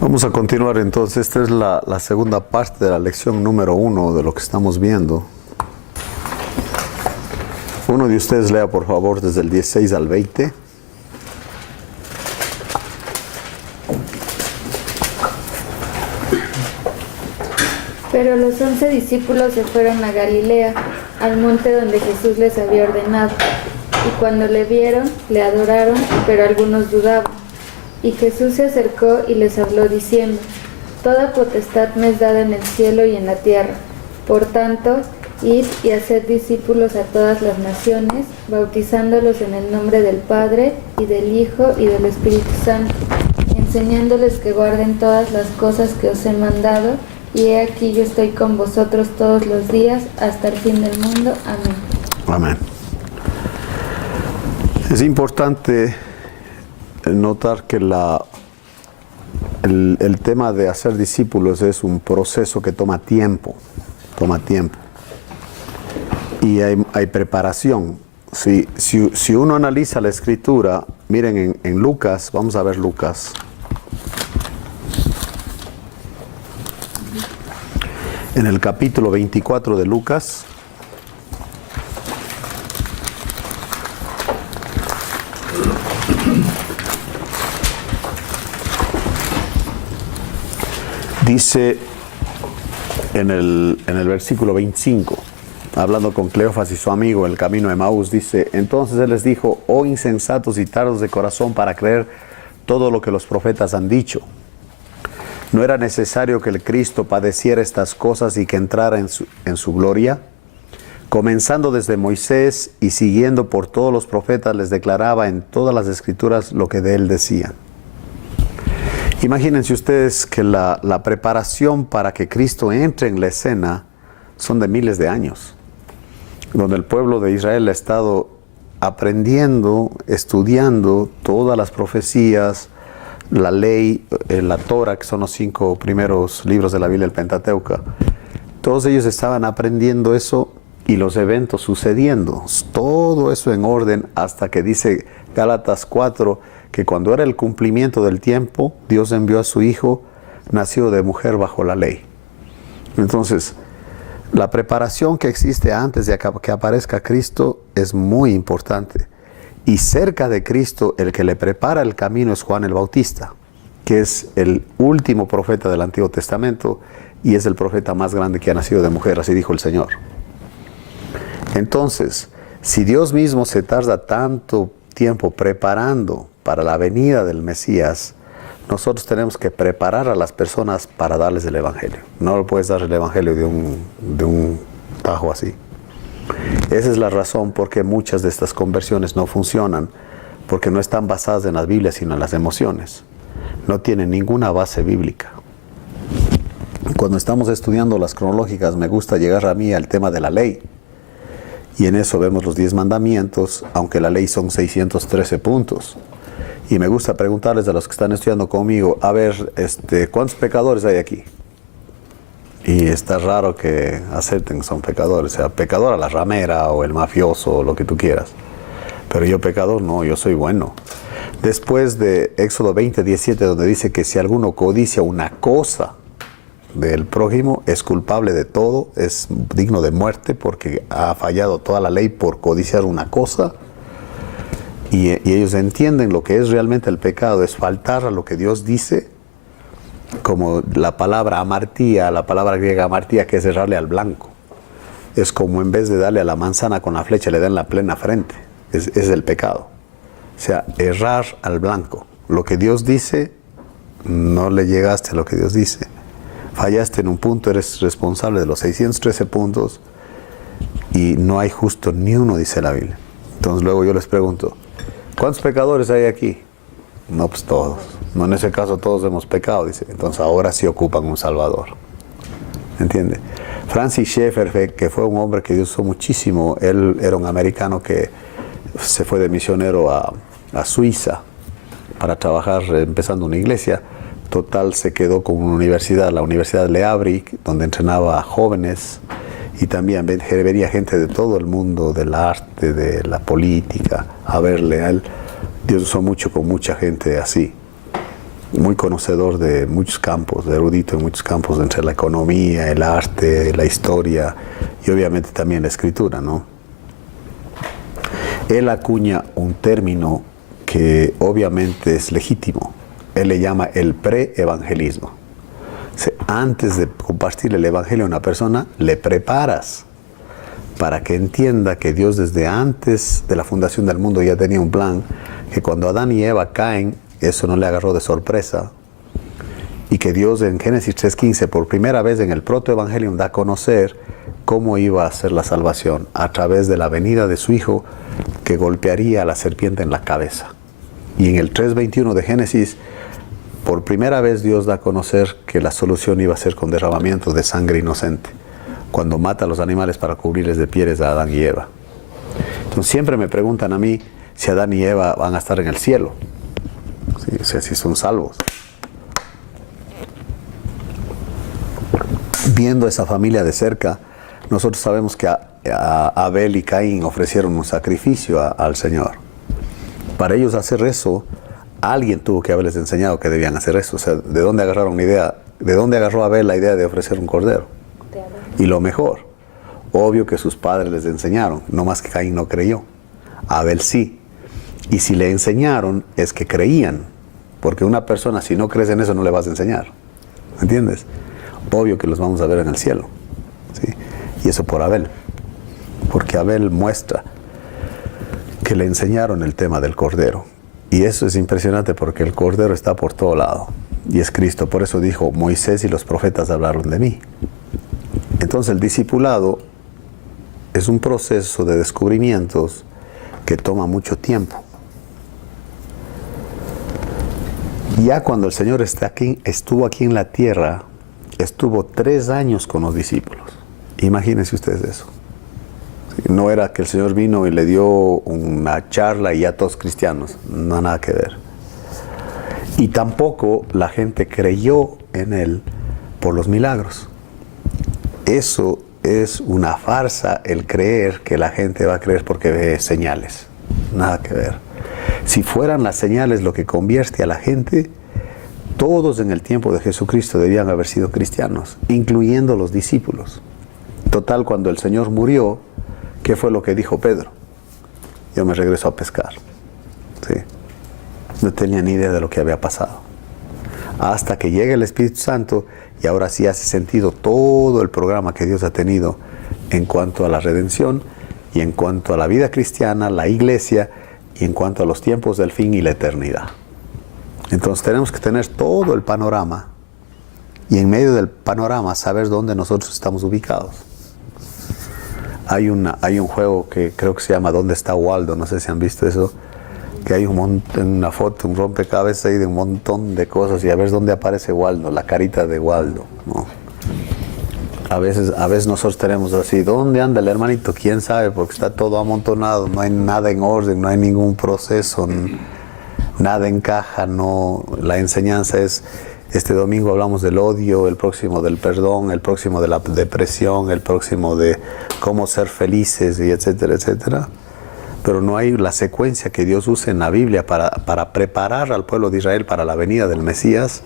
Vamos a continuar entonces. Esta es la segunda parte de la lección número 1 de lo que estamos viendo. Uno de ustedes lea por favor desde el 16 al 20. Pero los 11 discípulos se fueron a Galilea, al monte donde Jesús les había ordenado. Y cuando le vieron, le adoraron, pero algunos dudaban. Y Jesús se acercó y les habló diciendo: Toda potestad me es dada en el cielo y en la tierra. Por tanto, id y haced discípulos a todas las naciones, bautizándolos en el nombre del Padre, y del Hijo, y del Espíritu Santo, enseñándoles que guarden todas las cosas que os he mandado, y he aquí yo estoy con vosotros todos los días, hasta el fin del mundo. Amén. Amén. Es importante notar que el tema de hacer discípulos es un proceso que toma tiempo. Y hay preparación. Si uno analiza la escritura, miren en Lucas, vamos a ver Lucas. En el capítulo 24 de Lucas, dice en el versículo 25, hablando con Cleofas y su amigo en el camino de Emaús, dice: Entonces él les dijo: Oh insensatos y tardos de corazón para creer todo lo que los profetas han dicho. ¿No era necesario que el Cristo padeciera estas cosas y que entrara en su gloria? Comenzando desde Moisés y siguiendo por todos los profetas, les declaraba en todas las escrituras lo que de él decían. Imagínense ustedes que la preparación para que Cristo entre en la escena son de miles de años, donde el pueblo de Israel ha estado aprendiendo, estudiando todas las profecías, la ley, la Torah, que son los 5 primeros libros de la Biblia, el Pentateuco. Todos ellos estaban aprendiendo eso y los eventos sucediendo, todo eso en orden, hasta que dice Gálatas 4, que cuando era el cumplimiento del tiempo, Dios envió a su Hijo, nacido de mujer bajo la ley. Entonces, la preparación que existe antes de que aparezca Cristo es muy importante. Y cerca de Cristo, el que le prepara el camino es Juan el Bautista, que es el último profeta del Antiguo Testamento y es el profeta más grande que ha nacido de mujer, así dijo el Señor. Entonces, si Dios mismo se tarda tanto tiempo preparando para la venida del Mesías, nosotros tenemos que preparar a las personas para darles el Evangelio. No le puedes dar el Evangelio de un tajo así. Esa es la razón por qué muchas de estas conversiones no funcionan, porque no están basadas en las Biblias, sino en las emociones. No tienen ninguna base bíblica. Cuando estamos estudiando las cronológicas, me gusta llegar a mí al tema de la ley. Y en eso vemos los 10 mandamientos, aunque la ley son 613 puntos. Y me gusta preguntarles a los que están estudiando conmigo: a ver, ¿cuántos pecadores hay aquí? Y está raro que acepten que son pecadores. O sea, pecador a la ramera o el mafioso o lo que tú quieras. Pero yo pecador no, yo soy bueno. Después de Éxodo 20:17, donde dice que si alguno codicia una cosa del prójimo, es culpable de todo, es digno de muerte porque ha fallado toda la ley por codiciar una cosa. Y ellos entienden lo que es realmente el pecado, es faltar a lo que Dios dice, como la palabra amartía, la palabra griega amartía, que es errarle al blanco. Es como en vez de darle a la manzana con la flecha, le dan la plena frente. Es el pecado. O sea, errar al blanco. Lo que Dios dice, no le llegaste a lo que Dios dice. Fallaste en un punto, eres responsable de los 613 puntos y no hay justo ni uno, dice la Biblia. Entonces luego yo les pregunto: ¿cuántos pecadores hay aquí? No, pues todos. No, en ese caso todos hemos pecado, dice. Entonces ahora sí ocupan un Salvador. ¿Entiende? Francis Schaeffer, que fue un hombre que Dios usó muchísimo, él era un americano que se fue de misionero a Suiza para trabajar empezando una iglesia. Total, se quedó con una universidad, la Universidad Le Havre, donde entrenaba a jóvenes y también venía gente de todo el mundo, del arte, de la política, a verle a él. Dios usó mucho con mucha gente así. muy conocedor de muchos campos, erudito en muchos campos, entre la economía, el arte, la historia y obviamente también la escritura, ¿no? Él acuña un término que obviamente es legítimo. Él le llama el pre-evangelismo. Antes de compartir el evangelio a una persona, le preparas para que entienda que Dios desde antes de la fundación del mundo ya tenía un plan, que cuando Adán y Eva caen, eso no le agarró de sorpresa, y que Dios en Génesis 3:15 por primera vez en el protoevangelio da a conocer cómo iba a ser la salvación a través de la venida de su Hijo, que golpearía a la serpiente en la cabeza. Y en el 3:21 de Génesis, por primera vez Dios da a conocer que la solución iba a ser con derramamiento de sangre inocente, cuando mata a los animales para cubrirles de pieles a Adán y Eva. Entonces siempre me preguntan a mí si Adán y Eva van a estar en el cielo, ¿sí? O sea, si son salvos. Viendo esa familia de cerca, nosotros sabemos que Abel y Caín ofrecieron un sacrificio al Señor. Para ellos hacer eso, alguien tuvo que haberles enseñado que debían hacer eso. O sea, ¿de dónde agarraron la idea? ¿De dónde agarró Abel la idea de ofrecer un cordero? Y lo mejor, obvio que sus padres les enseñaron, no más que Caín no creyó. Abel sí. Y si le enseñaron, es que creían. Porque una persona, si no crees en eso, no le vas a enseñar. ¿Entiendes? Obvio que los vamos a ver en el cielo, ¿sí? Y eso por Abel. Porque Abel muestra que le enseñaron el tema del cordero. Y eso es impresionante porque el cordero está por todo lado. Y es Cristo. Por eso dijo, Moisés y los profetas hablaron de mí. Entonces el discipulado es un proceso de descubrimientos que toma mucho tiempo. Ya cuando el Señor estuvo aquí en la tierra, estuvo 3 años con los discípulos. Imagínense ustedes eso. No era que el Señor vino y le dio una charla y ya todos cristianos. No, nada que ver. Y tampoco la gente creyó en Él por los milagros. Eso es una farsa, el creer que la gente va a creer porque ve señales. Nada que ver. Si fueran las señales lo que convierte a la gente, todos en el tiempo de Jesucristo debían haber sido cristianos, incluyendo los discípulos. Total, cuando el Señor murió, ¿qué fue lo que dijo Pedro? Yo me regreso a pescar. ¿Sí? No tenía ni idea de lo que había pasado. Hasta que llega el Espíritu Santo y ahora sí hace sentido todo el programa que Dios ha tenido en cuanto a la redención y en cuanto a la vida cristiana, la iglesia y en cuanto a los tiempos del fin y la eternidad. Entonces tenemos que tener todo el panorama y en medio del panorama saber dónde nosotros estamos ubicados. Hay un juego que creo que se llama ¿Dónde está Waldo? No sé si han visto eso, que hay una foto, un rompecabezas ahí de un montón de cosas y a ver dónde aparece Waldo, la carita de Waldo, ¿no? A veces nosotros tenemos así, ¿dónde anda el hermanito? ¿Quién sabe? Porque está todo amontonado, no hay nada en orden, no hay ningún proceso, nada encaja, no. La enseñanza es, este domingo hablamos del odio, el próximo del perdón, el próximo de la depresión, el próximo de cómo ser felices y etcétera, etcétera. Pero no hay la secuencia que Dios usa en la Biblia para preparar al pueblo de Israel para la venida del Mesías.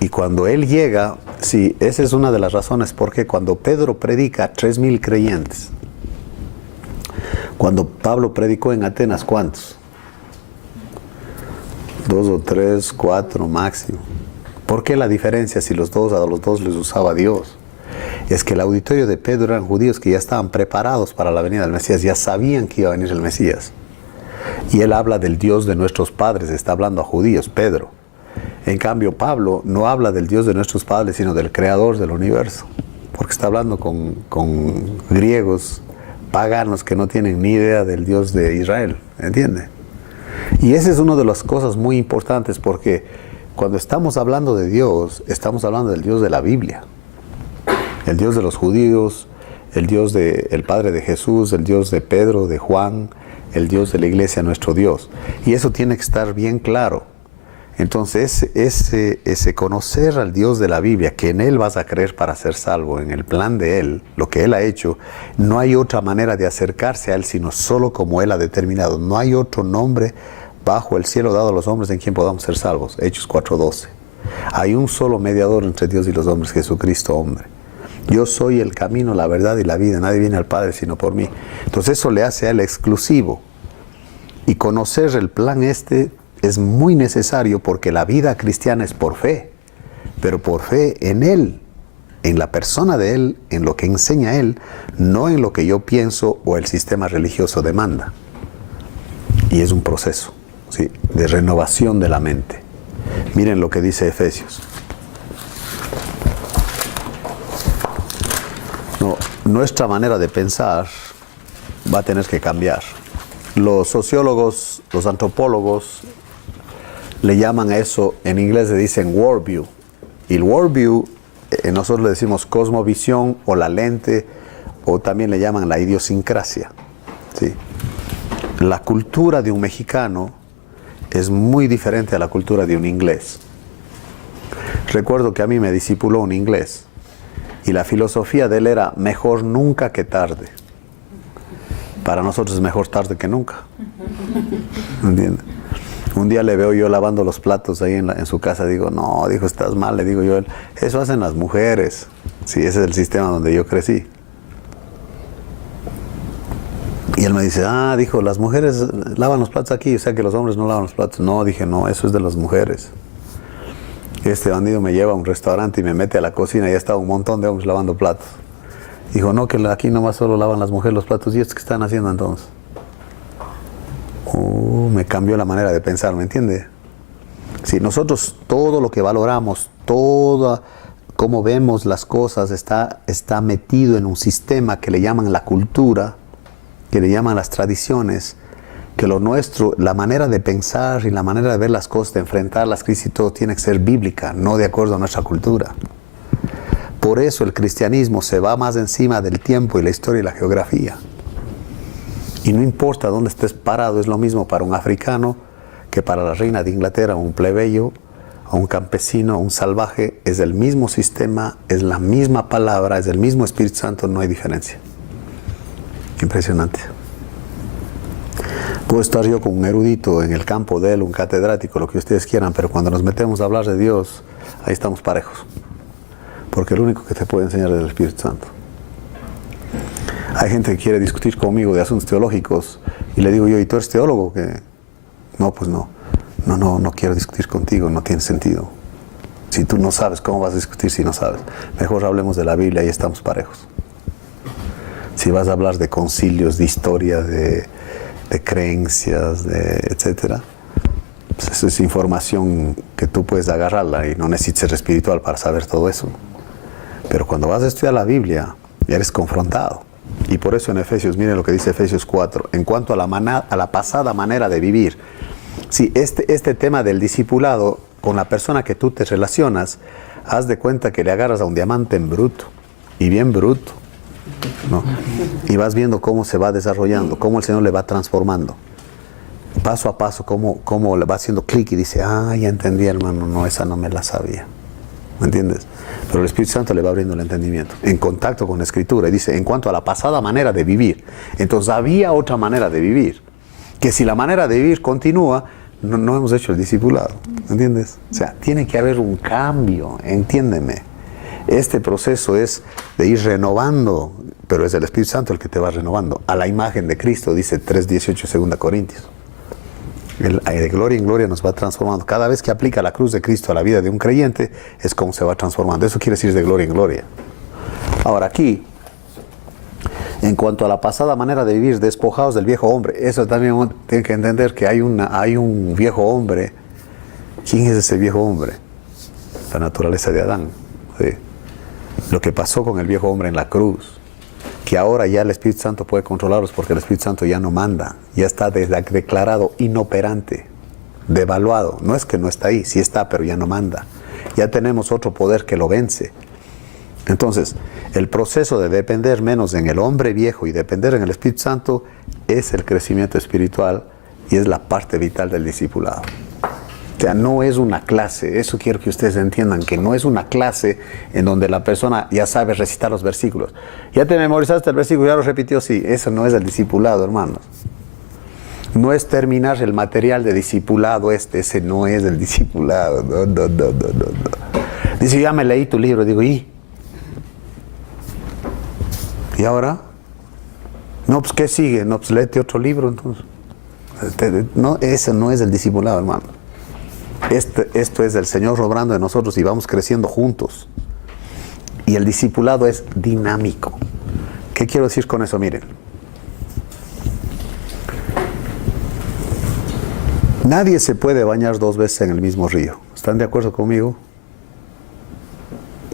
Y cuando Él llega, sí, esa es una de las razones porque cuando Pedro predica, 3,000 creyentes. Cuando Pablo predicó en Atenas, ¿cuántos? 2 o 3, 4 máximo. ¿Por qué la diferencia si a los dos les usaba Dios? Es que el auditorio de Pedro eran judíos que ya estaban preparados para la venida del Mesías, ya sabían que iba a venir el Mesías. Y él habla del Dios de nuestros padres, está hablando a judíos, Pedro. En cambio, Pablo no habla del Dios de nuestros padres, sino del Creador del universo, porque está hablando con griegos, paganos que no tienen ni idea del Dios de Israel, ¿entiende? Y esa es una de las cosas muy importantes, porque cuando estamos hablando de Dios, estamos hablando del Dios de la Biblia. El Dios de los judíos, el Dios del Padre de Jesús, el Dios de Pedro, de Juan, el Dios de la iglesia, nuestro Dios. Y eso tiene que estar bien claro. Entonces, ese conocer al Dios de la Biblia, que en Él vas a creer para ser salvo, en el plan de Él, lo que Él ha hecho, no hay otra manera de acercarse a Él, sino solo como Él ha determinado. No hay otro nombre bajo el cielo dado a los hombres en quien podamos ser salvos. Hechos 4:12. Hay un solo mediador entre Dios y los hombres, Jesucristo hombre. Yo soy el camino, la verdad y la vida. Nadie viene al Padre sino por mí. Entonces eso le hace a él exclusivo. Y conocer el plan este es muy necesario porque la vida cristiana es por fe. Pero por fe en él, en la persona de él, en lo que enseña él, no en lo que yo pienso o el sistema religioso demanda. Y es un proceso, ¿sí?, de renovación de la mente. Miren lo que dice Efesios. Nuestra manera de pensar va a tener que cambiar. Los sociólogos, los antropólogos le llaman a eso, en inglés le dicen worldview. Y el worldview, nosotros le decimos cosmovisión o la lente, o también le llaman la idiosincrasia, ¿sí? La cultura de un mexicano es muy diferente a la cultura de un inglés. Recuerdo que a mí me discipuló un inglés y la filosofía de él era mejor nunca que tarde. Para nosotros es mejor tarde que nunca. ¿Entiendes? Un día le veo yo lavando los platos ahí en su casa. Digo, no, dijo, estás mal. Le digo yo, eso hacen las mujeres. Sí, ese es el sistema donde yo crecí. Y él me dice, dijo, las mujeres lavan los platos aquí, o sea que los hombres no lavan los platos. No, dije, no, eso es de las mujeres. Este bandido me lleva a un restaurante y me mete a la cocina y ya estaba un montón de hombres lavando platos. Dijo, no, que aquí nomás solo lavan las mujeres los platos. ¿Y estos qué están haciendo entonces? Me cambió la manera de pensar, ¿me entiende? Si nosotros todo lo que valoramos, todo cómo vemos las cosas está metido en un sistema que le llaman la cultura, que le llaman las tradiciones, que lo nuestro, la manera de pensar y la manera de ver las cosas, de enfrentar las crisis y todo tiene que ser bíblica, no de acuerdo a nuestra cultura. Por eso el cristianismo se va más encima del tiempo y la historia y la geografía. Y no importa dónde estés parado, es lo mismo para un africano que para la reina de Inglaterra, un plebeyo, a un campesino, a un salvaje. Es el mismo sistema, es la misma palabra, es el mismo Espíritu Santo, no hay diferencia. Impresionante. Puedo estar yo con un erudito en el campo de él, un catedrático, lo que ustedes quieran, pero cuando nos metemos a hablar de Dios, ahí estamos parejos. Porque el único que te puede enseñar es el Espíritu Santo. Hay gente que quiere discutir conmigo de asuntos teológicos y le digo yo, ¿y tú eres teólogo? Que no, pues no. No quiero discutir contigo, no tiene sentido. Si tú no sabes, ¿cómo vas a discutir si no sabes? Mejor hablemos de la Biblia y estamos parejos. Si vas a hablar de concilios, de historia, de creencias, etcétera, pues eso es información que tú puedes agarrarla y no necesitas ser espiritual para saber todo eso. Pero cuando vas a estudiar la Biblia, ya eres confrontado. Y por eso en Efesios, miren lo que dice Efesios 4, en cuanto a la pasada manera de vivir. Sí, este tema del discipulado, con la persona que tú te relacionas, haz de cuenta que le agarras a un diamante en bruto, y bien bruto, ¿no? Y vas viendo cómo se va desarrollando, cómo el Señor le va transformando. Paso a paso, cómo le va haciendo clic y dice, ya entendí, hermano, no, esa no me la sabía. ¿Me entiendes? Pero el Espíritu Santo le va abriendo el entendimiento, en contacto con la Escritura. Y dice, en cuanto a la pasada manera de vivir. Entonces había otra manera de vivir. Que si la manera de vivir continúa, no hemos hecho el discipulado. ¿Me entiendes? O sea, tiene que haber un cambio, entiéndeme. Este proceso es de ir renovando, pero es el Espíritu Santo el que te va renovando. A la imagen de Cristo, dice 3:18 2 Corintios. De gloria en gloria nos va transformando. Cada vez que aplica la cruz de Cristo a la vida de un creyente, es como se va transformando. Eso quiere decir de gloria en gloria. Ahora aquí, en cuanto a la pasada manera de vivir, despojados del viejo hombre, eso también tiene que entender que hay un viejo hombre. ¿Quién es ese viejo hombre? La naturaleza de Adán. ¿Sí? Lo que pasó con el viejo hombre en la cruz. Que ahora ya el Espíritu Santo puede controlarlos porque el Espíritu Santo ya no manda, ya está declarado inoperante, devaluado. No es que no está ahí, sí está, pero ya no manda. Ya tenemos otro poder que lo vence. Entonces, el proceso de depender menos en el hombre viejo y depender en el Espíritu Santo es el crecimiento espiritual y es la parte vital del discipulado. O sea, no es una clase, eso quiero que ustedes entiendan, que no es una clase en donde la persona ya sabe recitar los versículos. Ya te memorizaste el versículo, ya lo repitió, sí, eso no es el discipulado, hermanos. No es terminar el material de discipulado ese no es el discipulado. No. Dice, ya me leí tu libro. Digo, ¿y ahora? No, pues ¿qué sigue? No, pues léete otro libro entonces. No, ese no es el discipulado, hermano. Esto es el Señor obrando de nosotros y vamos creciendo juntos. Y el discipulado es dinámico. ¿Qué quiero decir con eso? Miren. Nadie se puede bañar 2 veces en el mismo río. ¿Están de acuerdo conmigo?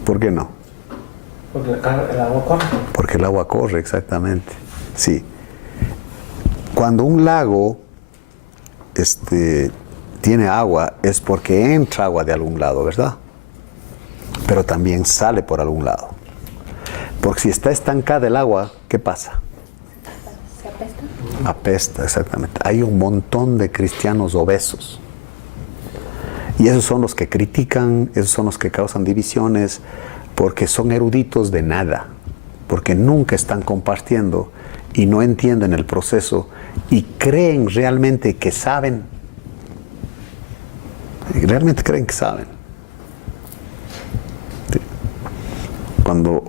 ¿Por qué no? Porque el agua corre. Porque el agua corre, exactamente. Sí. Cuando un lago tiene agua, es porque entra agua de algún lado, ¿verdad? Pero también sale por algún lado. Porque si está estancada el agua, ¿qué pasa? ¿Se apesta? Apesta, exactamente. Hay un montón de cristianos obesos. Y esos son los que critican, esos son los que causan divisiones, porque son eruditos de nada, porque nunca están compartiendo y no entienden el proceso y creen realmente que saben. Realmente creen que saben. Sí.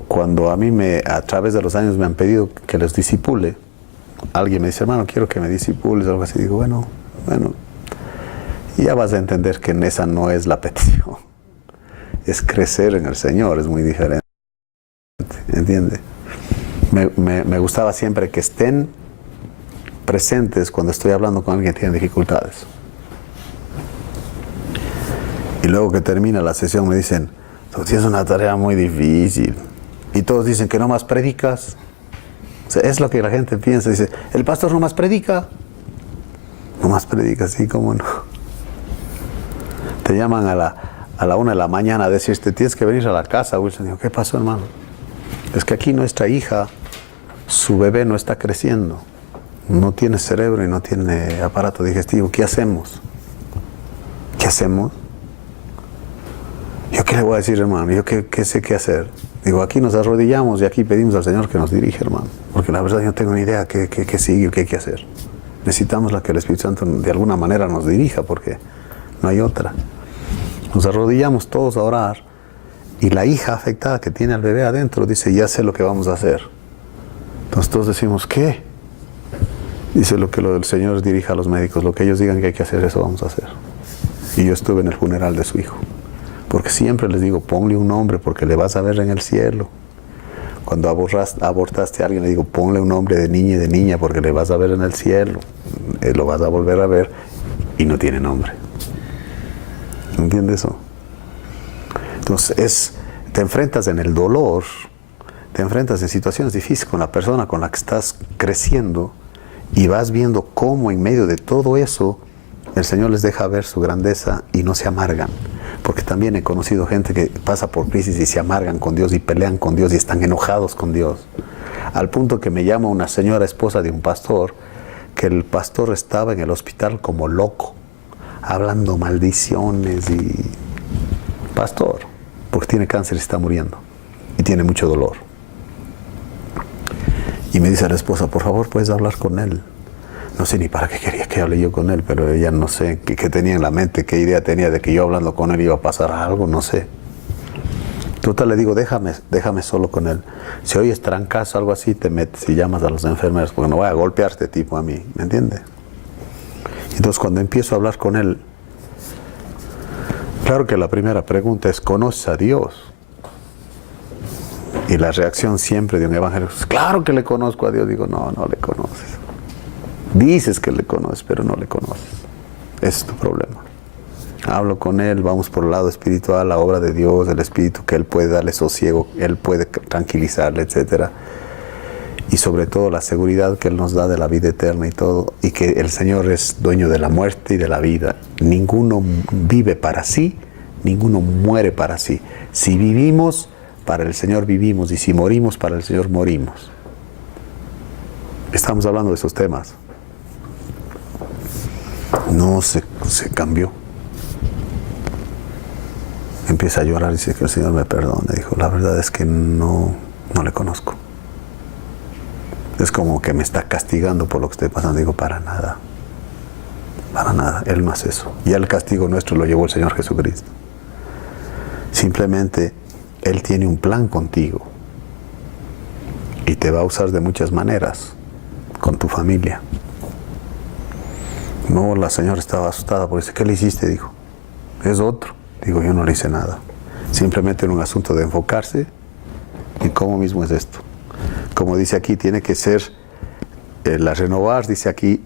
Cuando a mí a través de los años me han pedido que les discipule, alguien me dice, hermano, quiero que me discipules, algo así. Digo, bueno, ya vas a entender que en esa no es la petición. Es crecer en el Señor, es muy diferente. ¿Entiende? Me gustaba siempre que estén presentes cuando estoy hablando con alguien que tiene dificultades. Y luego que termina la sesión me dicen, tú tienes una tarea muy difícil. Y todos dicen que no más predicas. O sea, es lo que la gente piensa. Dice, el pastor no más predica. No más predica, sí, cómo no. Te llaman a la 1 de la mañana a decirte, tienes que venir a la casa, Wilson. Digo, ¿qué pasó, hermano? Es que aquí nuestra hija, su bebé no está creciendo. No tiene cerebro y no tiene aparato digestivo. ¿Qué hacemos? ¿Qué hacemos? ¿Yo qué le voy a decir, hermano? ¿Yo qué sé qué hacer? Digo, aquí nos arrodillamos y aquí pedimos al Señor que nos dirija, hermano. Porque la verdad yo no tengo ni idea qué sigue o qué hay que hacer. Necesitamos que el Espíritu Santo de alguna manera nos dirija porque no hay otra. Nos arrodillamos todos a orar y la hija afectada que tiene al bebé adentro dice, ya sé lo que vamos a hacer. Entonces todos decimos, ¿qué? Dice, lo que el Señor dirija a los médicos, lo que ellos digan que hay que hacer, eso vamos a hacer. Y yo estuve en el funeral de su hijo. Porque siempre les digo, ponle un nombre porque le vas a ver en el cielo. Cuando abortaste a alguien, le digo, ponle un nombre de niña y de niña porque le vas a ver en el cielo. Lo vas a volver a ver y no tiene nombre. ¿Entiendes eso? Entonces, te enfrentas en el dolor, te enfrentas en situaciones difíciles con la persona con la que estás creciendo y vas viendo cómo en medio de todo eso el Señor les deja ver su grandeza y no se amargan. Porque también he conocido gente que pasa por crisis y se amargan con Dios y pelean con Dios y están enojados con Dios. Al punto que me llama una señora esposa de un pastor, que el pastor estaba en el hospital como loco, hablando maldiciones y... Pastor, porque tiene cáncer y está muriendo y tiene mucho dolor. Y me dice a la esposa, por favor, ¿puedes hablar con él? No sé ni para qué quería que hable yo con él, pero ella no sé qué tenía en la mente, qué idea tenía de que yo hablando con él iba a pasar algo, no sé. Total, le digo, déjame solo con él. Si oyes trancazo, algo así, te metes y llamas a los enfermeros, porque no voy a golpear a este tipo a mí, ¿me entiende? Entonces, cuando empiezo a hablar con él, claro que la primera pregunta es, ¿conoces a Dios? Y la reacción siempre de un evangélico es, claro que le conozco a Dios. Digo, no le conoces. Dices que le conoces, pero no le conoces. Ese es tu problema. Hablo con él, vamos por el lado espiritual, la obra de Dios, el Espíritu, que Él puede darle sosiego, Él puede tranquilizarle, etc. Y sobre todo la seguridad que Él nos da de la vida eterna y todo, y que el Señor es dueño de la muerte y de la vida. Ninguno vive para sí, ninguno muere para sí. Si vivimos, para el Señor vivimos, y si morimos, para el Señor morimos. Estamos hablando de esos temas. No se cambió. Empieza a llorar y dice que el Señor me perdone. Dijo, la verdad es que no le conozco. Es como que me está castigando por lo que estoy pasando. Digo, para nada. Para nada, Él no hace eso. Ya el castigo nuestro lo llevó el Señor Jesucristo. Simplemente Él tiene un plan contigo y te va a usar de muchas maneras con tu familia. No, la señora estaba asustada porque dice, ¿qué le hiciste? Dijo, es otro. Digo, yo no le hice nada. Simplemente era un asunto de enfocarse en cómo mismo es esto. Como dice aquí, tiene que ser la renovar, dice aquí,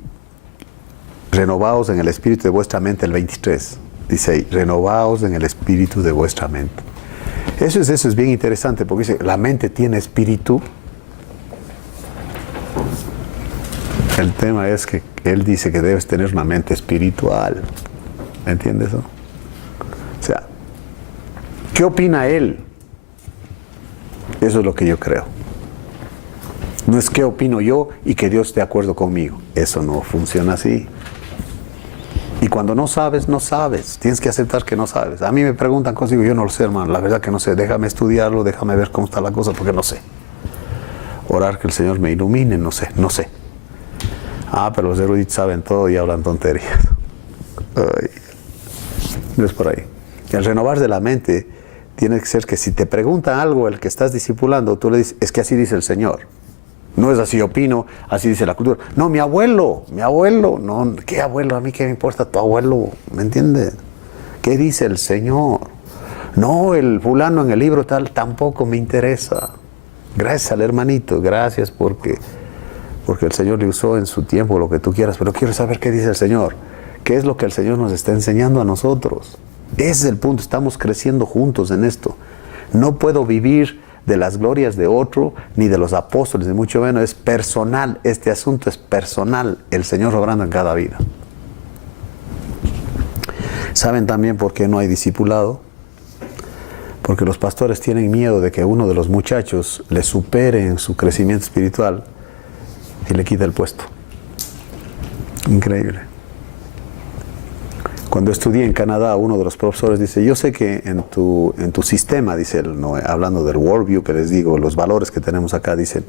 renovaos en el espíritu de vuestra mente, el 23. Dice ahí, renovaos en el espíritu de vuestra mente. Eso es bien interesante, porque dice, la mente tiene espíritu. El tema es que él dice que debes tener una mente espiritual. ¿Me entiendes eso? O sea, ¿qué opina él? Eso es lo que yo creo. No es qué opino yo y que Dios esté de acuerdo conmigo. Eso no funciona así. Y cuando no sabes, no sabes. Tienes que aceptar que no sabes. A mí me preguntan cosas y digo, yo no lo sé, hermano. La verdad que no sé. Déjame estudiarlo, déjame ver cómo está la cosa, porque no sé. Orar que el Señor me ilumine, no sé. Ah, pero los eruditos saben todo y hablan tonterías. Ay. No es por ahí. El renovar de la mente tiene que ser que si te pregunta algo el que estás discipulando, tú le dices, es que así dice el Señor. No es así opino, así dice la cultura. No, mi abuelo, no, ¿qué abuelo? A mí qué me importa tu abuelo, ¿me entiendes? ¿Qué dice el Señor? No, el fulano en el libro tal tampoco me interesa. Gracias al hermanito, gracias porque el Señor le usó en su tiempo lo que tú quieras, pero quiero saber qué dice el Señor. ¿Qué es lo que el Señor nos está enseñando a nosotros? Ese es el punto, estamos creciendo juntos en esto. No puedo vivir de las glorias de otro, ni de los apóstoles, ni mucho menos. Es personal, este asunto es personal, el Señor obrando en cada vida. ¿Saben también por qué no hay discipulado? Porque los pastores tienen miedo de que uno de los muchachos le supere en su crecimiento espiritual y le quite el puesto. Increíble. Cuando estudié en Canadá, uno de los profesores dice, yo sé que en tu sistema, dice él, ¿no? Hablando del worldview que les digo, los valores que tenemos acá, dicen,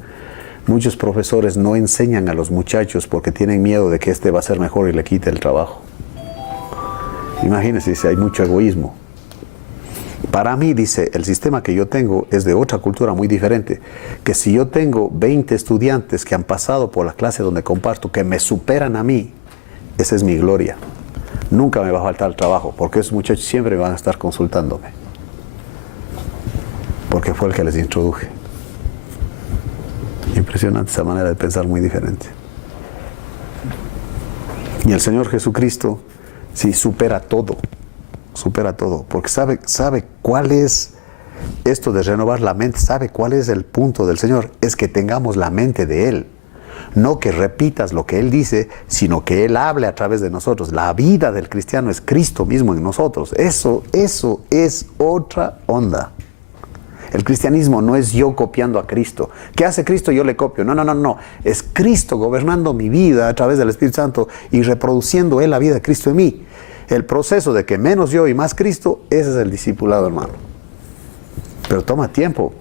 muchos profesores no enseñan a los muchachos porque tienen miedo de que este va a ser mejor y le quite el trabajo. Imagínense, dice, hay mucho egoísmo. Para mí, dice, el sistema que yo tengo es de otra cultura muy diferente, que si yo tengo 20 estudiantes que han pasado por la clase donde comparto, que me superan a mí, esa es mi gloria. Nunca me va a faltar el trabajo, porque esos muchachos siempre van a estar consultándome. Porque fue el que les introduje. Impresionante esa manera de pensar muy diferente. Y el Señor Jesucristo, sí, supera todo, porque sabe cuál es esto de renovar la mente, sabe cuál es el punto del Señor, es que tengamos la mente de Él. No que repitas lo que Él dice, sino que Él hable a través de nosotros. La vida del cristiano es Cristo mismo en nosotros. Eso es otra onda. El cristianismo no es yo copiando a Cristo. ¿Qué hace Cristo? Yo le copio. No. Es Cristo gobernando mi vida a través del Espíritu Santo y reproduciendo Él la vida de Cristo en mí. El proceso de que menos yo y más Cristo, ese es el discipulado, hermano. Pero toma tiempo.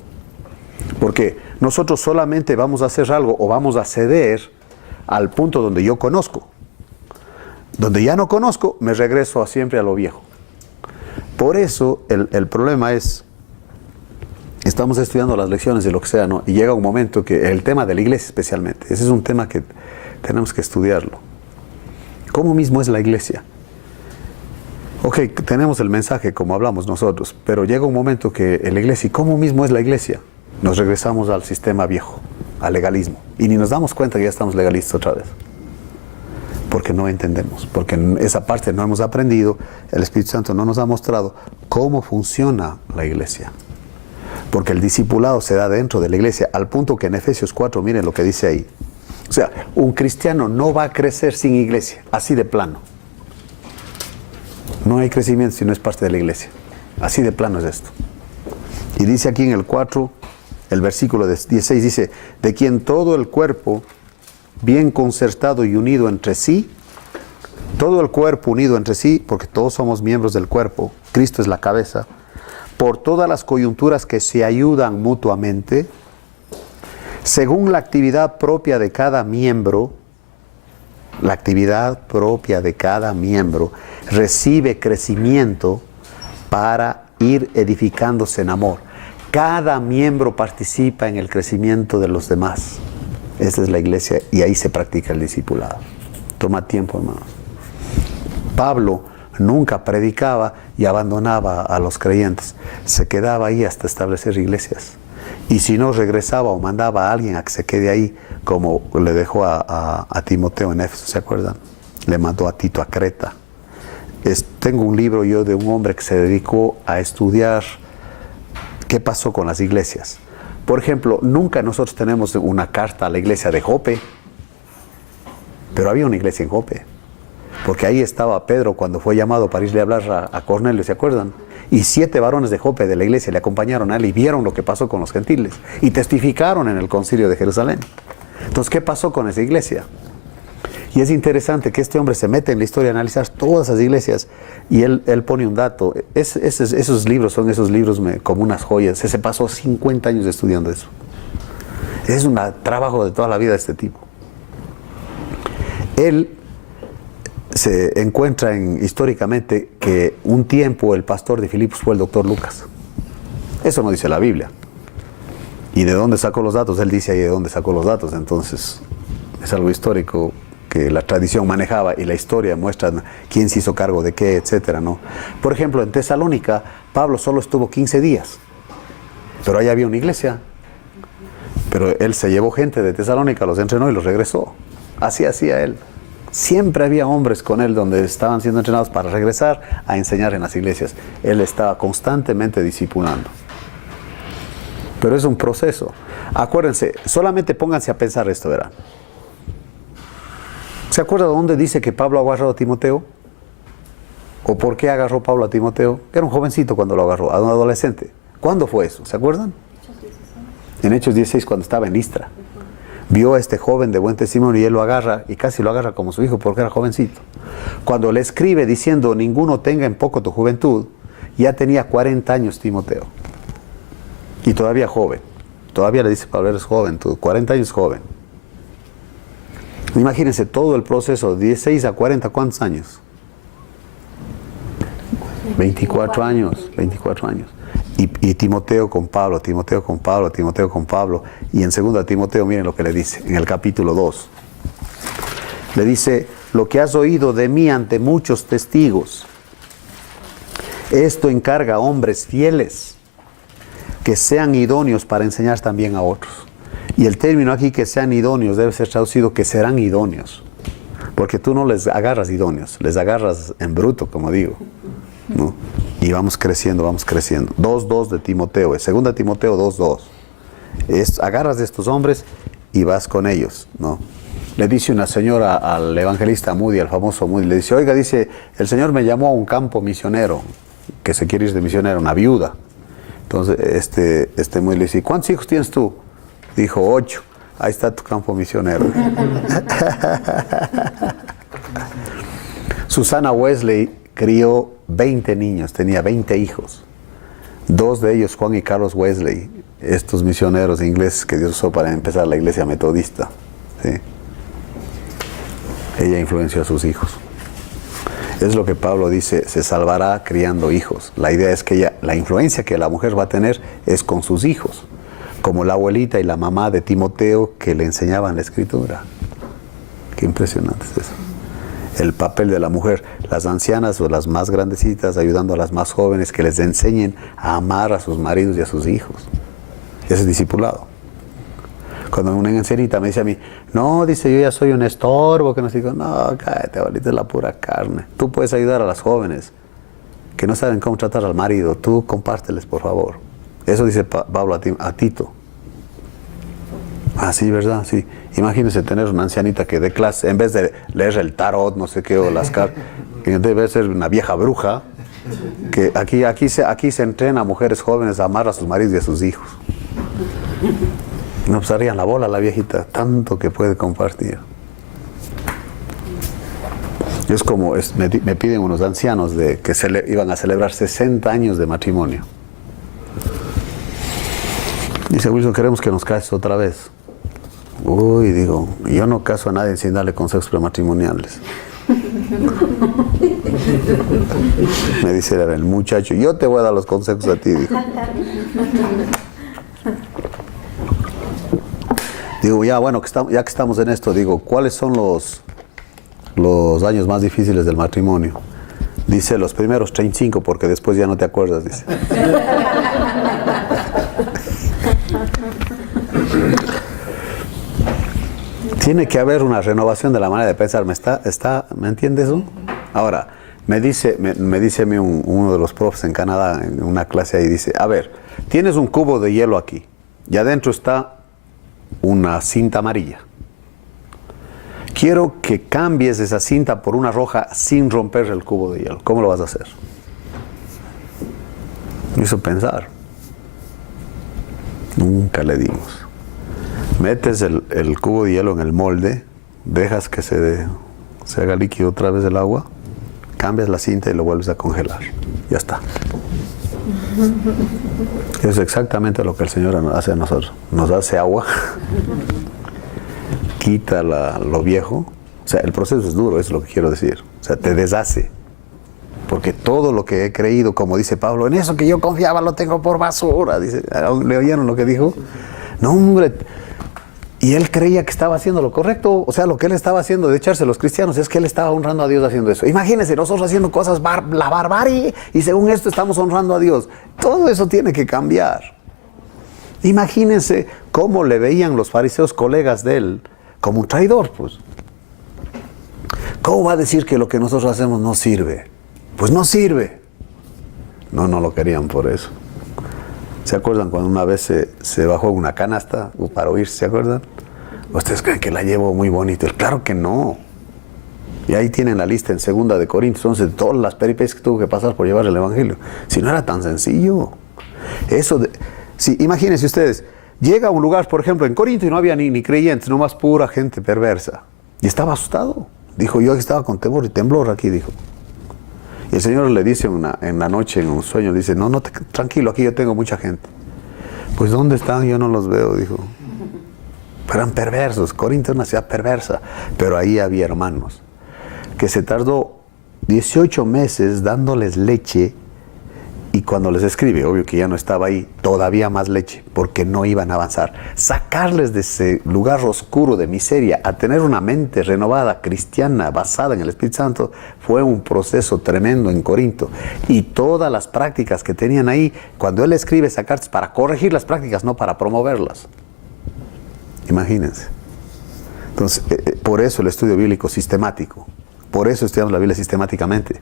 Porque nosotros solamente vamos a hacer algo o vamos a ceder al punto donde yo conozco. Donde ya no conozco, me regreso siempre a lo viejo. Por eso el problema es, estamos estudiando las lecciones de lo que sea, ¿no? Y llega un momento que el tema de la iglesia especialmente, ese es un tema que tenemos que estudiarlo. ¿Cómo mismo es la iglesia? Ok, tenemos el mensaje como hablamos nosotros, pero llega un momento que en la iglesia, ¿cómo mismo es la iglesia? Nos regresamos al sistema viejo, al legalismo. Y ni nos damos cuenta que ya estamos legalistas otra vez. Porque no entendemos, porque en esa parte no hemos aprendido, el Espíritu Santo no nos ha mostrado cómo funciona la iglesia. Porque el discipulado se da dentro de la iglesia, al punto que en Efesios 4, miren lo que dice ahí. O sea, un cristiano no va a crecer sin iglesia, así de plano. No hay crecimiento si no es parte de la iglesia. Así de plano es esto. Y dice aquí en el 4, el versículo 16 dice, de quien todo el cuerpo, bien concertado y unido entre sí, todo el cuerpo unido entre sí, porque todos somos miembros del cuerpo, Cristo es la cabeza, por todas las coyunturas que se ayudan mutuamente, según la actividad propia de cada miembro, La actividad propia de cada miembro recibe crecimiento para ir edificándose en amor. Cada miembro participa en el crecimiento de los demás. Esa es la iglesia y ahí se practica el discipulado. Toma tiempo, hermanos. Pablo nunca predicaba y abandonaba a los creyentes. Se quedaba ahí hasta establecer iglesias. Y si no, regresaba o mandaba a alguien a que se quede ahí, como le dejó a Timoteo en Éfeso, ¿se acuerdan? Le mandó a Tito a Creta. Tengo un libro yo de un hombre que se dedicó a estudiar qué pasó con las iglesias. Por ejemplo, nunca nosotros tenemos una carta a la iglesia de Jope, pero había una iglesia en Jope, porque ahí estaba Pedro cuando fue llamado para irle a hablar a Cornelio, ¿se acuerdan? Y 7 varones de Jope de la iglesia le acompañaron a él y vieron lo que pasó con los gentiles y testificaron en el concilio de Jerusalén. Entonces, ¿qué pasó con esa iglesia? Y es interesante que este hombre se mete en la historia a analizar todas esas iglesias y él pone un dato. Esos libros son esos libros como unas joyas. Se pasó 50 años estudiando eso. Es un trabajo de toda la vida de este tipo. Él se encuentra históricamente que un tiempo el pastor de Filipos fue el doctor Lucas. Eso no dice la Biblia. ¿Y de dónde sacó los datos? Él dice ahí de dónde sacó los datos. Entonces, es algo histórico que la tradición manejaba y la historia muestra quién se hizo cargo de qué, etcétera, ¿no? Por ejemplo, en Tesalónica, Pablo solo estuvo 15 días, pero ahí había una iglesia. Pero él se llevó gente de Tesalónica, los entrenó y los regresó. Así hacía él. Siempre había hombres con él donde estaban siendo entrenados para regresar a enseñar en las iglesias. Él estaba constantemente discipulando. Pero es un proceso. Acuérdense, solamente pónganse a pensar esto, verán. ¿Se acuerda dónde dice que Pablo agarró a Timoteo? ¿O por qué agarró Pablo a Timoteo? Era un jovencito cuando lo agarró, a un adolescente. ¿Cuándo fue eso? ¿Se acuerdan? En Hechos 16, cuando estaba en Listra. Vio a este joven de buen testimonio y él lo agarra, y casi lo agarra como su hijo porque era jovencito. Cuando le escribe diciendo, ninguno tenga en poco tu juventud, ya tenía 40 años Timoteo. Y todavía joven. Todavía le dice, Pablo, eres joven, tú, 40 años joven. Imagínense todo el proceso, 16 a 40, ¿cuántos años? 24 años, 24 años. Y Timoteo con Pablo, Timoteo con Pablo, Timoteo con Pablo. Y en 2 Timoteo, miren lo que le dice, en el capítulo 2. Le dice, lo que has oído de mí ante muchos testigos, esto encarga a hombres fieles, que sean idóneos para enseñar también a otros. Y el término aquí, que sean idóneos, debe ser traducido que serán idóneos. Porque tú no les agarras idóneos, les agarras en bruto, como digo, ¿no? Y vamos creciendo, vamos creciendo. 2.2 de Timoteo, 2 Timoteo 2.2. Agarras de estos hombres y vas con ellos, ¿no? Le dice una señora al evangelista Moody, al famoso Moody, le dice, oiga, dice, el Señor me llamó a un campo misionero, que se quiere ir de misionero, una viuda. Entonces, este Moody le dice, ¿cuántos hijos tienes tú? Dijo, 8. Ahí está tu campo misionero. Susana Wesley crió 20 niños, tenía 20 hijos. 2 de ellos, Juan y Carlos Wesley, estos misioneros ingleses que Dios usó para empezar la iglesia metodista. ¿Sí? Ella influenció a sus hijos. Es lo que Pablo dice, se salvará criando hijos. La idea es que la influencia que la mujer va a tener es con sus hijos, como la abuelita y la mamá de Timoteo que le enseñaban la escritura. Qué impresionante es eso. El papel de la mujer, las ancianas o las más grandecitas ayudando a las más jóvenes que les enseñen a amar a sus maridos y a sus hijos. Ese es discipulado. Cuando una ancianita me dice a mí, no, dice, yo ya soy un estorbo, que no sé, no, cállate, abuelita, es la pura carne. Tú puedes ayudar a las jóvenes que no saben cómo tratar al marido, tú compárteles, por favor. Eso dice Pablo a Tito. Ah, sí, ¿verdad? Sí. Imagínense tener una ancianita que dé clase, en vez de leer el tarot, no sé qué, o las cartas, que debe ser una vieja bruja, que aquí se entrena a mujeres jóvenes a amar a sus maridos y a sus hijos. No pasarían la bola la viejita, tanto que puede compartir. Es como, me piden unos ancianos que iban a celebrar 60 años de matrimonio. Dice Wilson, queremos que nos cases otra vez. Uy, digo, yo no caso a nadie sin darle consejos prematrimoniales. Me dice el muchacho, yo te voy a dar los consejos a ti, dijo. Digo, ya bueno, ya que estamos en esto, digo, ¿cuáles son los años más difíciles del matrimonio? Dice, los primeros 35, porque después ya no te acuerdas, dice. Tiene que haber una renovación de la manera de pensar. ¿Me entiendes eso? Ahora, me dice a mí uno de los profes en Canadá, en una clase ahí, dice, a ver, tienes un cubo de hielo aquí, y adentro está una cinta amarilla. Quiero que cambies esa cinta por una roja sin romper el cubo de hielo. ¿Cómo lo vas a hacer? Me hizo pensar. Nunca le dimos. Metes el cubo de hielo en el molde, dejas que se haga líquido otra vez el agua, cambias la cinta y lo vuelves a congelar. Ya está. Es exactamente lo que el Señor hace a nosotros. Nos hace agua, quita lo viejo. O sea, el proceso es duro, es lo que quiero decir. O sea, te deshace. Porque todo lo que he creído, como dice Pablo, en eso que yo confiaba lo tengo por basura. Dice, ¿le oyeron lo que dijo? No, hombre. Y él creía que estaba haciendo lo correcto. O sea, lo que él estaba haciendo de echarse a los cristianos es que él estaba honrando a Dios haciendo eso. Imagínense, nosotros haciendo cosas, la barbarie, y según esto estamos honrando a Dios. Todo eso tiene que cambiar. Imagínense cómo le veían los fariseos colegas de él como un traidor, pues. ¿Cómo va a decir que lo que nosotros hacemos no sirve? Pues no sirve. No lo querían por eso. ¿Se acuerdan cuando una vez se bajó una canasta para oírse? ¿Se acuerdan? ¿Ustedes creen que la llevo muy bonito? Claro que no. Y ahí tienen la lista en 2 de Corintios 11 de todas las peripecias que tuvo que pasar por llevar el Evangelio. Si no era tan sencillo. Imagínense ustedes, llega a un lugar, por ejemplo, en Corinto y no había ni creyentes, nomás pura gente perversa. Y estaba asustado. Dijo, yo estaba con temor y temblor aquí, dijo. Y el Señor le dice en la noche, en un sueño, dice, tranquilo, aquí yo tengo mucha gente. Pues ¿dónde están? Yo no los veo, dijo. Pero eran perversos. Corinto es una ciudad perversa. Pero ahí había hermanos. Que se tardó 18 meses dándoles leche. Y cuando les escribe, obvio que ya no estaba ahí, todavía más leche, porque no iban a avanzar. Sacarles de ese lugar oscuro de miseria a tener una mente renovada, cristiana, basada en el Espíritu Santo, fue un proceso tremendo en Corinto. Y todas las prácticas que tenían ahí, cuando él escribe esa carta es para corregir las prácticas, no para promoverlas. Imagínense. Entonces, por eso el estudio bíblico sistemático. Por eso estudiamos la Biblia sistemáticamente.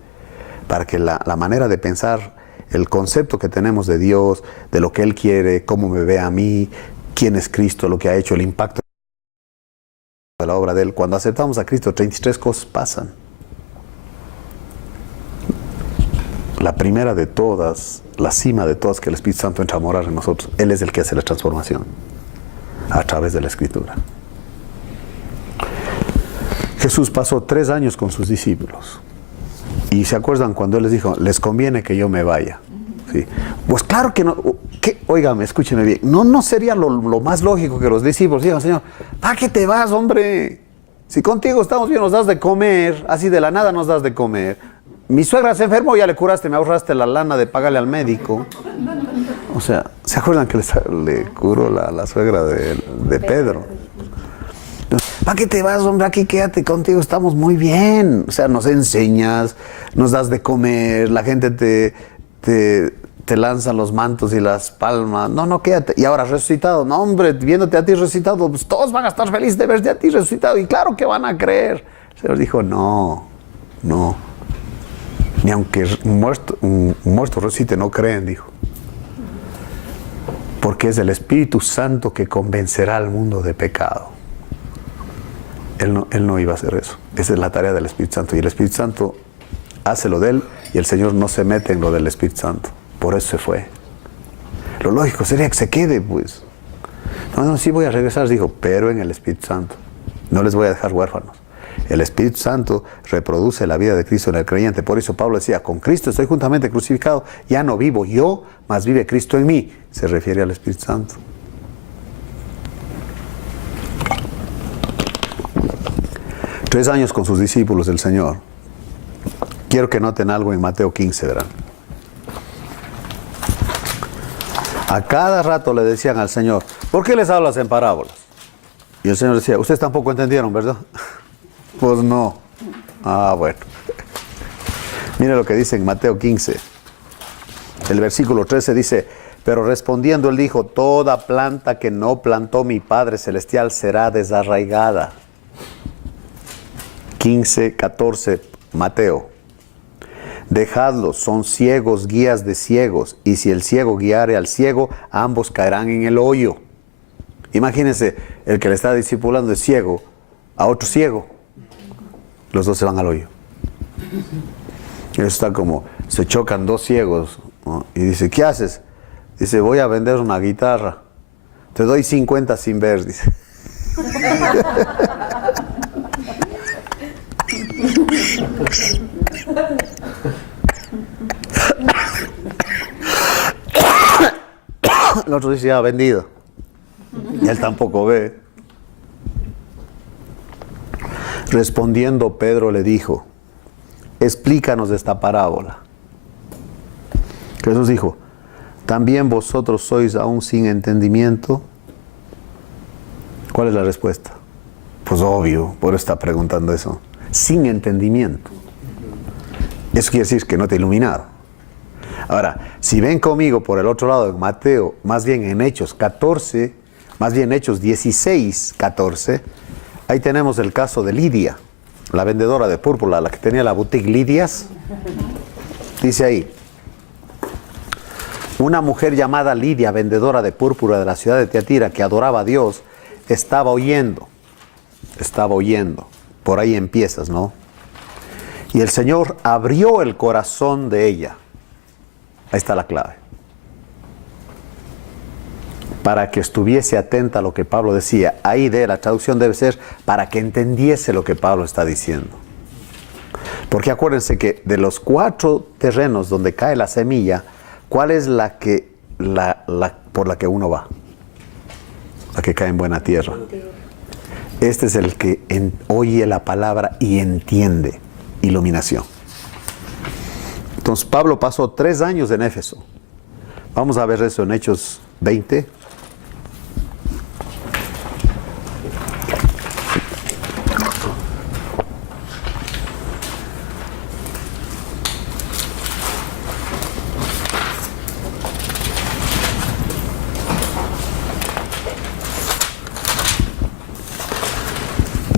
Para que la manera de pensar, el concepto que tenemos de Dios, de lo que Él quiere, cómo me ve a mí, quién es Cristo, lo que ha hecho, el impacto de la obra de Él. Cuando aceptamos a Cristo, 33 cosas pasan. La primera de todas, la cima de todas, que el Espíritu Santo entra a morar en nosotros. Él es el que hace la transformación a través de la Escritura. Jesús pasó 3 años con sus discípulos. Y se acuerdan cuando Él les dijo, les conviene que yo me vaya. ¿Sí? Pues claro que no. Óigame, escúcheme bien. No sería lo más lógico que los discípulos digan, Señor, ¿para qué te vas, hombre? Si contigo estamos bien, nos das de comer. Así de la nada nos das de comer. Mi suegra se enfermó, ya le curaste, me ahorraste la lana de pagarle al médico. O sea, ¿se acuerdan que le curó la suegra de Pedro? ¿Para qué te vas, hombre? Aquí quédate, contigo estamos muy bien. O sea, nos enseñas, nos das de comer, la gente te lanza los mantos y las palmas. No, quédate. Y ahora resucitado. No, hombre, viéndote a ti resucitado, pues todos van a estar felices de verte a ti resucitado. Y claro que van a creer. El Señor dijo, no. Ni aunque un muerto resucite, no creen, dijo. Porque es el Espíritu Santo que convencerá al mundo de pecado. Él no iba a hacer eso. Esa es la tarea del Espíritu Santo. Y el Espíritu Santo hace lo de Él y el Señor no se mete en lo del Espíritu Santo. Por eso se fue. Lo lógico sería que se quede, pues. No, sí voy a regresar, dijo, pero en el Espíritu Santo. No les voy a dejar huérfanos. El Espíritu Santo reproduce la vida de Cristo en el creyente. Por eso Pablo decía, con Cristo estoy juntamente crucificado. Ya no vivo yo, mas vive Cristo en mí. Se refiere al Espíritu Santo. 3 años con sus discípulos del Señor. Quiero que noten algo en Mateo 15, verán. A cada rato le decían al Señor, ¿por qué les hablas en parábolas? Y el Señor decía, ustedes tampoco entendieron, ¿verdad? Pues no. Ah, bueno. Mire lo que dice en Mateo 15. El versículo 13 dice, pero respondiendo él dijo, toda planta que no plantó mi Padre Celestial será desarraigada. 15, 14, Mateo. Dejadlos, son ciegos, guías de ciegos, y si el ciego guiare al ciego, ambos caerán en el hoyo. Imagínense, el que le está discipulando es ciego a otro ciego. Los dos se van al hoyo. Eso está como, se chocan dos ciegos, ¿no? Y dice, ¿qué haces? Dice, voy a vender una guitarra. Te doy 50 sin ver, dice. El otro dice, ya vendido. Y él tampoco ve. Respondiendo Pedro le dijo, explícanos esta parábola. Jesús dijo, ¿también vosotros sois aún sin entendimiento? ¿Cuál es la respuesta? Pues obvio, por eso está preguntando eso. Sin entendimiento. Eso quiere decir que no te he iluminado. Ahora, si ven conmigo por el otro lado en Mateo, más bien en Hechos 14, más bien Hechos 16, 14, ahí tenemos el caso de Lidia, la vendedora de púrpura, la que tenía la boutique Lidias. Dice ahí, una mujer llamada Lidia, vendedora de púrpura de la ciudad de Tiatira, que adoraba a Dios, estaba oyendo. Por ahí empiezas, ¿no? Y el Señor abrió el corazón de ella. Ahí está la clave. Para que estuviese atenta a lo que Pablo decía. Ahí de la traducción debe ser para que entendiese lo que Pablo está diciendo. Porque acuérdense que de los 4 terrenos donde cae la semilla, ¿cuál es la por la que uno va? La que cae en buena tierra. Este es el que oye la palabra y entiende. Iluminación. Entonces Pablo pasó 3 años en Éfeso. Vamos a ver eso en Hechos 20.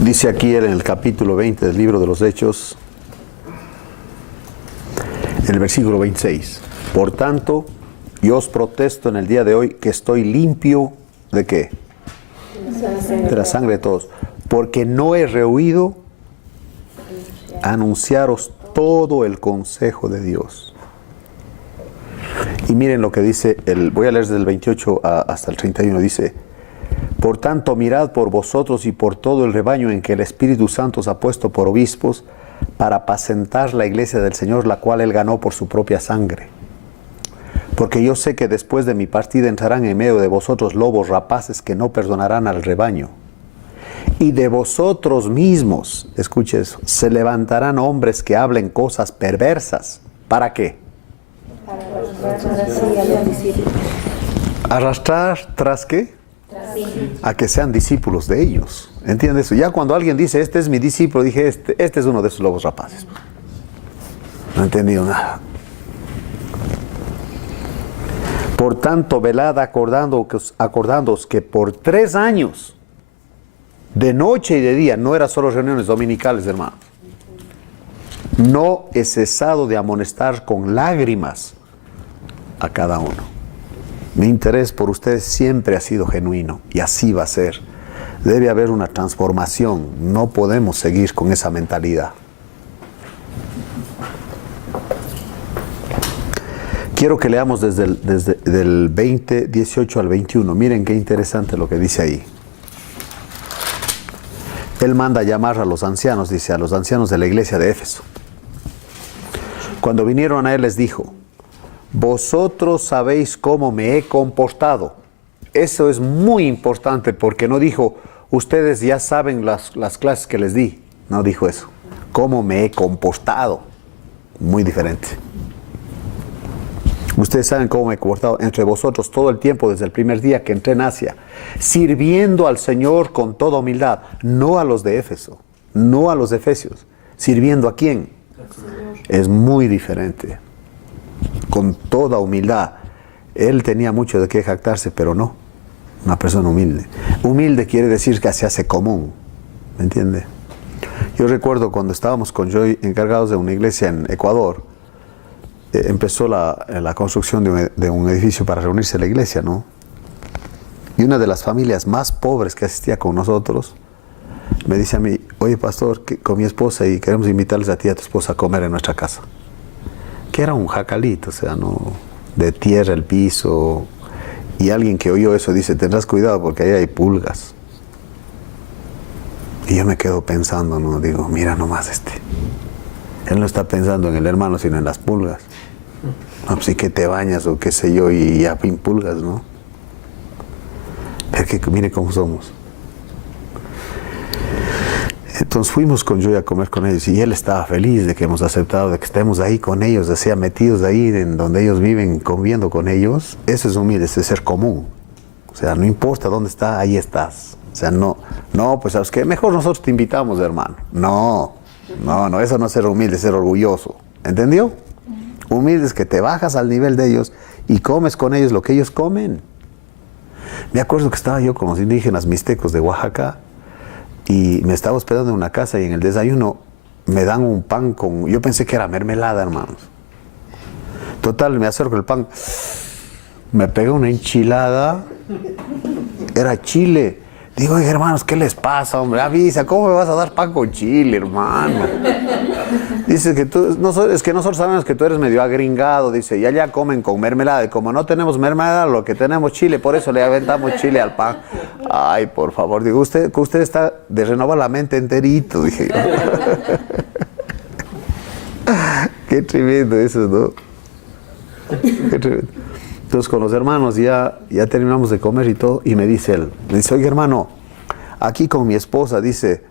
Dice aquí en el capítulo 20 del libro de los Hechos, en el versículo 26. Por tanto, yo os protesto en el día de hoy que estoy limpio ¿de qué? De la sangre de todos. Porque no he rehuido anunciaros todo el consejo de Dios. Y miren lo que dice, voy a leer desde el 28 hasta el 31, dice, por tanto mirad por vosotros y por todo el rebaño en que el Espíritu Santo os ha puesto por obispos, para apacentar la iglesia del Señor, la cual Él ganó por su propia sangre. Porque yo sé que después de mi partida entrarán en medio de vosotros lobos rapaces que no perdonarán al rebaño. Y de vosotros mismos, escuche eso, se levantarán hombres que hablen cosas perversas. ¿Para qué? Arrastrar tras qué? A que sean discípulos de ellos. ¿Entiendes? Ya cuando alguien dice, este es mi discípulo, dije, este es uno de esos lobos rapaces. No he entendido nada. Por tanto, velad acordándoos que por 3 años, de noche y de día, no eran solo reuniones dominicales, hermanos, no he cesado de amonestar con lágrimas a cada uno. Mi interés por ustedes siempre ha sido genuino y así va a ser. Debe haber una transformación. No podemos seguir con esa mentalidad. Quiero que leamos desde el 20, 18 al 21. Miren qué interesante lo que dice ahí. Él manda llamar a los ancianos, dice, a los ancianos de la iglesia de Éfeso. Cuando vinieron a él les dijo, vosotros sabéis cómo me he comportado. Eso es muy importante porque no dijo, ustedes ya saben las clases que les di. No dijo eso. ¿Cómo me he comportado? Muy diferente. Ustedes saben cómo me he comportado entre vosotros todo el tiempo desde el primer día que entré en Asia, sirviendo al Señor con toda humildad, no a los de Éfeso, no a los de Efesios. ¿Sirviendo a quién? Es muy diferente. Con toda humildad. Él tenía mucho de qué jactarse, pero no. Una persona humilde. Humilde quiere decir que se hace común. ¿Me entiende? Yo recuerdo cuando estábamos con Joy encargados de una iglesia en Ecuador, empezó la construcción de un edificio para reunirse la iglesia, ¿no? Y una de las familias más pobres que asistía con nosotros me dice a mí, oye pastor, con mi esposa y queremos invitarles a ti y a tu esposa a comer en nuestra casa. Que era un jacalito, o sea, no, de tierra el piso. Y alguien que oyó eso dice, tendrás cuidado porque ahí hay pulgas. Y yo me quedo pensando, ¿no? Digo, mira nomás Él no está pensando en el hermano, sino en las pulgas. No, pues sí que te bañas o qué sé yo y ya pulgas, ¿no? Pero que mire cómo somos. Entonces fuimos con Joy a comer con ellos y él estaba feliz de que hemos aceptado, de que estemos ahí con ellos, de ser metidos ahí en donde ellos viven, conviviendo con ellos. Eso es humilde, es ser común. O sea, no importa dónde está, ahí estás. O sea, no, pues ¿sabes qué? Mejor nosotros te invitamos, hermano. No, eso no es ser humilde, es ser orgulloso. ¿Entendió? Humilde es que te bajas al nivel de ellos y comes con ellos lo que ellos comen. Me acuerdo que estaba yo con los indígenas mixtecos de Oaxaca y me estaba hospedando en una casa y en el desayuno me dan un pan con... Yo pensé que era mermelada, hermanos. Total, me acerco el pan, me pega una enchilada, era chile. Digo, oye, hermanos, ¿qué les pasa, hombre? Avisa, ¿cómo me vas a dar pan con chile, hermano? Dice que es que nosotros sabemos que tú eres medio agringado, dice, y allá comen con mermelada, y como no tenemos mermelada, lo que tenemos chile, por eso le aventamos chile al pan. Ay, por favor, digo, usted está de renovar la mente enterito, dije yo. Qué tremendo eso, ¿no? Qué tremendo. Entonces con los hermanos ya terminamos de comer y todo, y me dice él, oye hermano, aquí con mi esposa, dice,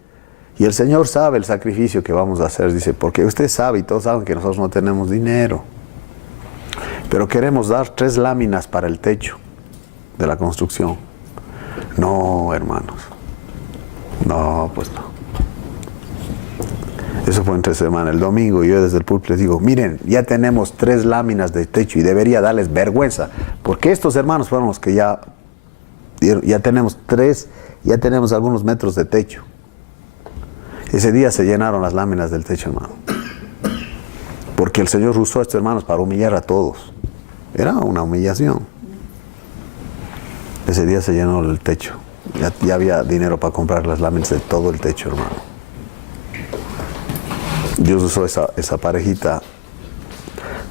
y el Señor sabe el sacrificio que vamos a hacer, dice, porque usted sabe y todos saben que nosotros no tenemos dinero, pero queremos dar 3 láminas para el techo de la construcción. No, hermanos, no, pues no. Eso fue entre semana. El domingo yo desde el púlpito les digo, miren, ya tenemos 3 láminas de techo y debería darles vergüenza, porque estos hermanos fueron los que ya tenemos 3, ya tenemos algunos metros de techo. Ese día se llenaron las láminas del techo, hermano. Porque el Señor usó a estos hermanos para humillar a todos. Era una humillación. Ese día se llenó el techo. Ya había dinero para comprar las láminas de todo el techo, hermano. Dios usó esa parejita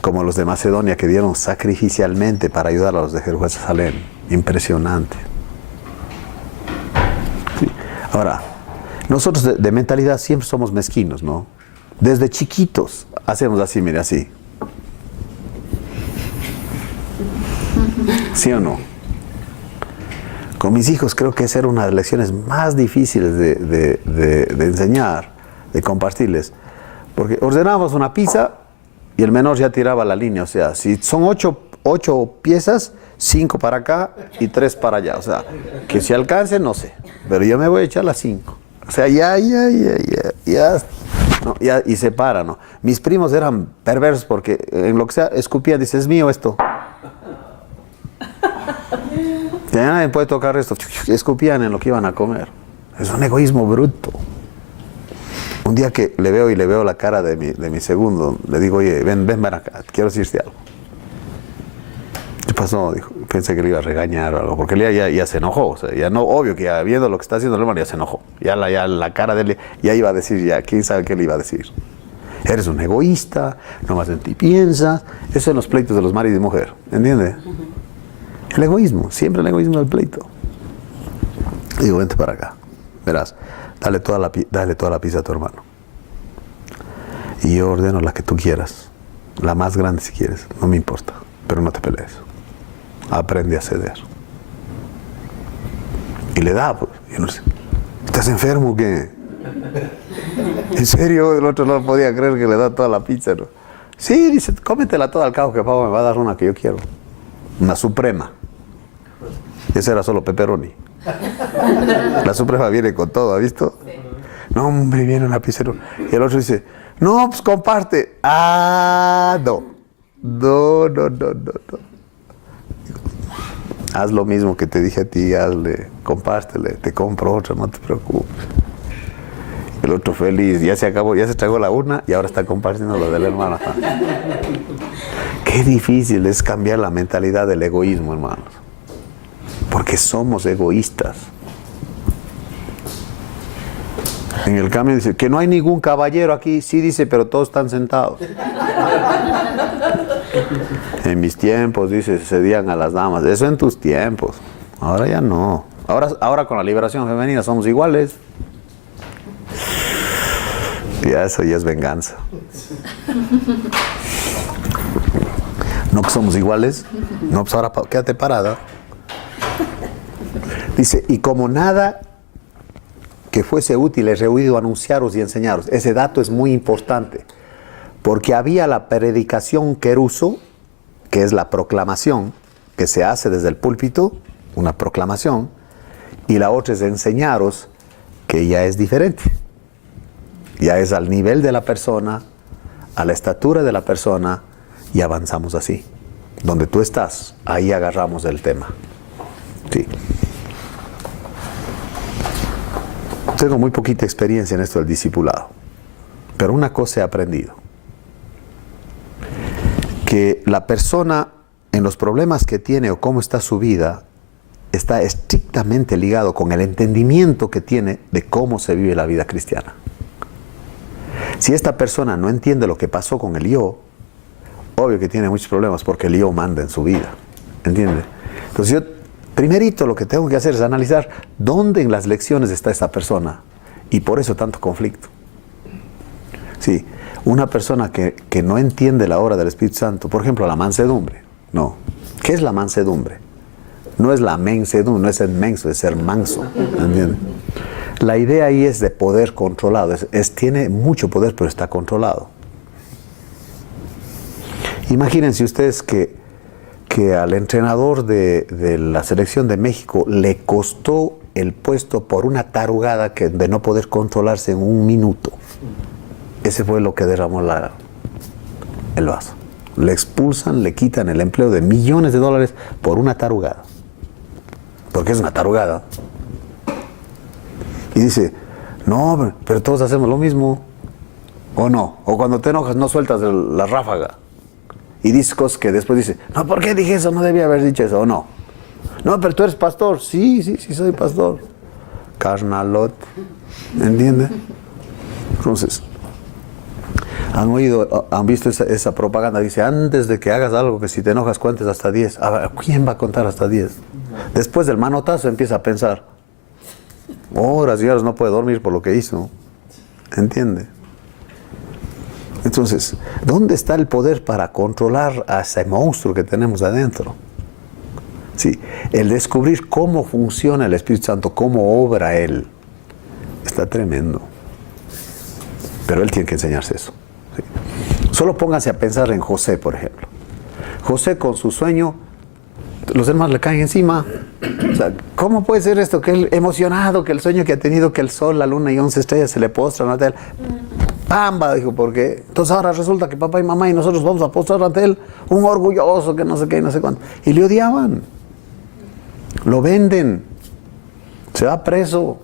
como los de Macedonia que dieron sacrificialmente para ayudar a los de Jerusalén. Impresionante. Sí. Ahora, nosotros de mentalidad siempre somos mezquinos, ¿no? Desde chiquitos hacemos así, mire, así. ¿Sí o no? Con mis hijos creo que esa era una de las lecciones más difíciles de enseñar, de compartirles. Porque ordenábamos una pizza y el menor ya tiraba la línea. O sea, si son 8 piezas, 5 para acá y 3 para allá. O sea, que si alcance, no sé. Pero yo me voy a echar las 5. O sea, ya. No, y se para, ¿no? Mis primos eran perversos porque en lo que sea, escupían, dice, es mío esto. Ya nadie puede tocar esto. Escupían en lo que iban a comer. Es un egoísmo bruto. Un día que le veo la cara de mi segundo, le digo, oye, ven acá, quiero decirte algo. ¿Qué pasó? Dijo, pensé que le iba a regañar o algo, porque él ya se enojó, o sea, ya no, obvio que ya viendo lo que está haciendo el hermano ya se enojó. Ya la cara de él ya iba a decir, ya, quién sabe qué le iba a decir. Eres un egoísta, no más en ti piensas. Eso son los pleitos de los maridos y mujer, ¿entiendes? El egoísmo, siempre el egoísmo del pleito. Digo, vente para acá, verás. Dale toda la pizza a tu hermano. Y yo ordeno la que tú quieras. La más grande si quieres. No me importa. Pero no te pelees. Aprende a ceder. Y le da, pues. Yo no sé. ¿Estás enfermo o qué? En serio, el otro no podía creer que le da toda la pizza, ¿no? Sí, dice, cómetela toda al cabo que papá me va a dar una que yo quiero. Una suprema. Ese era solo pepperoni. La suprema viene con todo, ¿ha visto? Sí. No, hombre, viene una pizza. Y el otro dice, no, pues comparte. Ah, no. No. Haz lo mismo que te dije a ti, hazle, compártele, te compro otra, no te preocupes. El otro feliz, ya se acabó, ya se tragó la una y ahora está compartiendo lo del hermano. Qué difícil es cambiar la mentalidad del egoísmo, hermanos. Porque somos egoístas. En el cambio dice, que no hay ningún caballero aquí. Sí, dice, pero todos están sentados. En mis tiempos, dice, se cedían a las damas. Eso en tus tiempos. Ahora ya no. Ahora con la liberación femenina somos iguales. Ya eso ya es venganza. No que somos iguales. No, pues ahora quédate parada. Dice, y como nada que fuese útil he rehuido anunciaros y enseñaros. Ese dato es muy importante. Porque había la predicación queruso, que es la proclamación, que se hace desde el púlpito, una proclamación, y la otra es enseñaros, que ya es diferente. Ya es al nivel de la persona, a la estatura de la persona, y avanzamos así. Donde tú estás, ahí agarramos el tema. Sí. Tengo muy poquita experiencia en esto del discipulado, pero una cosa he aprendido. Que la persona, en los problemas que tiene o cómo está su vida, está estrictamente ligado con el entendimiento que tiene de cómo se vive la vida cristiana. Si esta persona no entiende lo que pasó con el yo, obvio que tiene muchos problemas porque el yo manda en su vida. ¿Entiende? Entonces yo, primerito lo que tengo que hacer es analizar dónde en las lecciones está esta persona. Y por eso tanto conflicto. Sí, una persona que no entiende la obra del Espíritu Santo, por ejemplo, la mansedumbre. No. ¿Qué es la mansedumbre? No es la mensedumbre, no es ser menso, es ser manso. ¿Entiende? La idea ahí es de poder controlado. Tiene mucho poder, pero está controlado. Imagínense ustedes que al entrenador de la selección de México le costó el puesto por una tarugada de no poder controlarse en un minuto. Ese fue lo que derramó el vaso. Le expulsan, le quitan el empleo de millones de dólares por una tarugada. Porque es una tarugada. Y dice, no, pero todos hacemos lo mismo. ¿O no? O cuando te enojas no sueltas la ráfaga. Y dices cosas que después dice, no, ¿por qué dije eso? No debía haber dicho eso, ¿o no? No, pero tú eres pastor. Sí, soy pastor. Carnalot. ¿Entiendes? Entonces, han visto esa propaganda. Dice, antes de que hagas algo, que si te enojas cuentes hasta 10. A ver, ¿quién va a contar hasta 10? Después del manotazo empieza a pensar, horas y horas no puede dormir por lo que hizo. ¿Entiende? Entonces, ¿dónde está el poder para controlar a ese monstruo que tenemos adentro? Sí, el descubrir cómo funciona el Espíritu Santo, cómo obra Él, está tremendo. Pero Él tiene que enseñarse eso. Sí. Solo pónganse a pensar en José, por ejemplo. José con su sueño, los hermanos le caen encima. O sea, ¿cómo puede ser esto? Que él emocionado, que el sueño que ha tenido, que el sol, la luna y 11 estrellas se le postran ante él. ¡Pamba! Dijo, ¿por qué? Entonces ahora resulta que papá y mamá y nosotros vamos a postrar ante él, un orgulloso que no sé qué y no sé cuánto. Y le odiaban. Lo venden. Se va preso.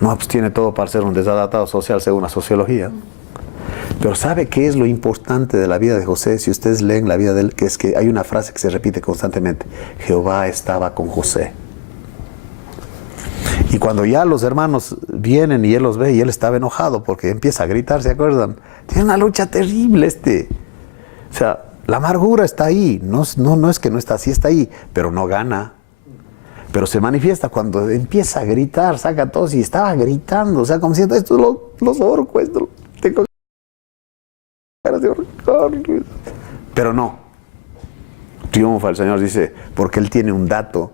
No, pues tiene todo para ser un desadaptado social según la sociología. Pero ¿sabe qué es lo importante de la vida de José? Si ustedes leen la vida de él, que es que hay una frase que se repite constantemente. Jehová estaba con José. Y cuando ya los hermanos vienen y él los ve y él estaba enojado porque empieza a gritar, ¿se acuerdan? Tiene una lucha terrible O sea, la amargura está ahí. No es que no está así, está ahí, pero no gana. Pero se manifiesta cuando empieza a gritar, saca tos y estaba gritando. O sea, como diciendo, esto los ahorco, esto tengo ganas de ahorcar. Pero no. Triunfa el Señor, dice, porque Él tiene un dato